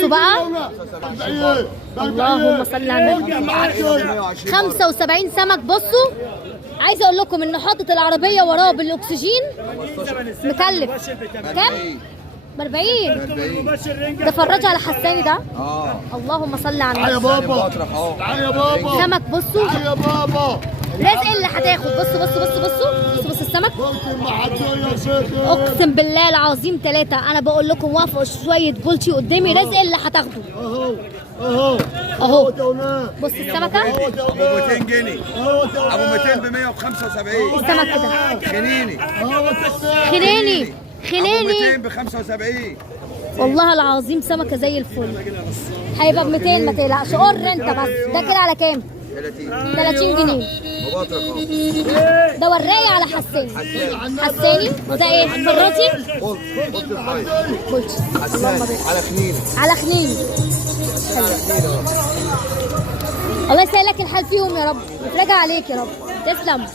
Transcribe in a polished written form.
بصوا بقى، اللهم صل على النبي. 75 سمك. بصوا، عايزه اقول لكم ان حاطط العربيه وراه بالاكسجين مكلف كام؟ ب 40. ده فرجها على حساني ده. اللهم صل على النبي. يا بابا يا بابا سمك. بصوا يا بابا رزق اللي هتاخد. بصوا بصوا بصوا بصوا بصوا السمك. اقسم بالله العظيم ثلاثة، انا بقول لكم وافقوا شوية بولتي قدامي، رزق اللي هتاخده. اهو بص السمكة ابو 200 جنيه، ابو 200 ب 175. السمك كده خنيني خليني ابو 200 ب 75. والله العظيم سمكة زي الفل. هيبقى ب 200 ما تقلقش. قر انت بس. ده كده على كام؟ 30 جنيه. ده وراي على حساني. حساني. وده ايه؟ فراتي؟ بولتي. على خنيني. على خنيني. الله يسهل لك الحال فيهم يا رب، يفرجها عليك يا رب. تسلم.